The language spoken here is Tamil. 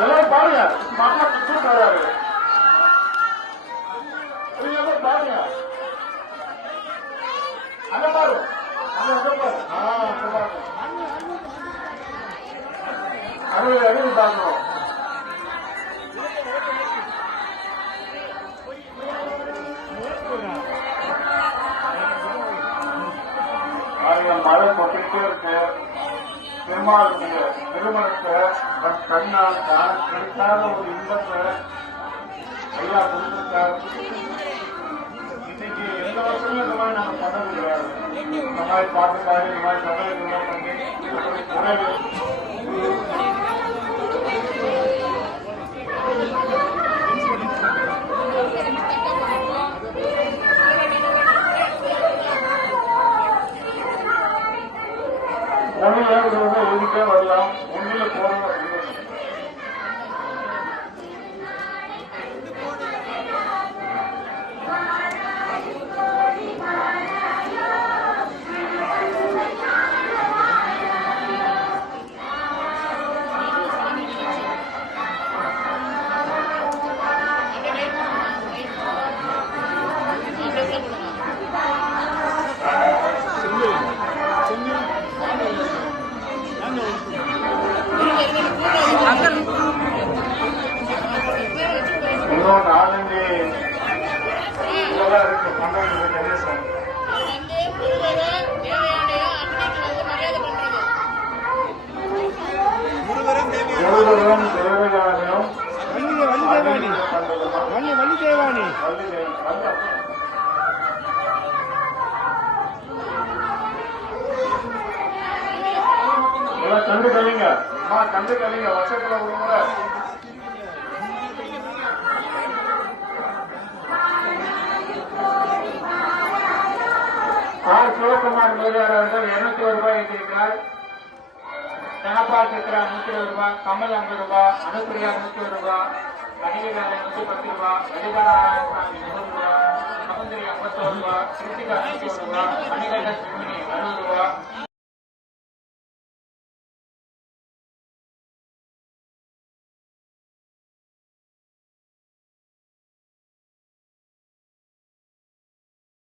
எல்லாரும் பாருங்க. மாமா கூட்டு வராரு எல்லாரும் பாருங்க. அங்க பாரு. பாரு. ஆ பாருங்க அறுபது மழை கொட்டிக்கிட்டே இருக்கு. பெருமாளுடைய திருமணத்தை தன் கண்ணால் காண கிடைக்காத ஒரு இன்பத்தை ஐயா கொடுத்திருக்காரு. இன்னைக்கு எந்த வருஷமும் இந்த மாதிரி நாங்க பண்ணது கிடையாது இந்த மாதிரி பாட்டுக்காரு இந்த மாதிரி சமையல் பண்ணி வரலாம் முருகரும் தேவயானையும் வள்ளி வள்ளி தேவானி கண்டு கழிங்க. அம்மா கண்டு கழிங்க. வருஷத்துல ஒரு முறை. ஆர் சிவகுமார் முதலியார் அவர்கள் இருநூத்தி ஒரு ரூபாய் எழுதியிருக்கிறார் தனப்பா சித்ரா நூத்தி இருபது ரூபாய் கமல் ஐம்பது ரூபாய் அனுப்பிரியா நூத்தி ஒரு ரூபாய் கணிகவேலை நூத்தி பத்து ரூபாய் லலிதா நூறு ரூபாய் சமுந்திரி ஐம்பத்தோரு ரூபாய் கிருத்திகா நூத்தி ஒரு ரூபாய் மணிகண்ட சிறுமினி அறுபது ரூபாய்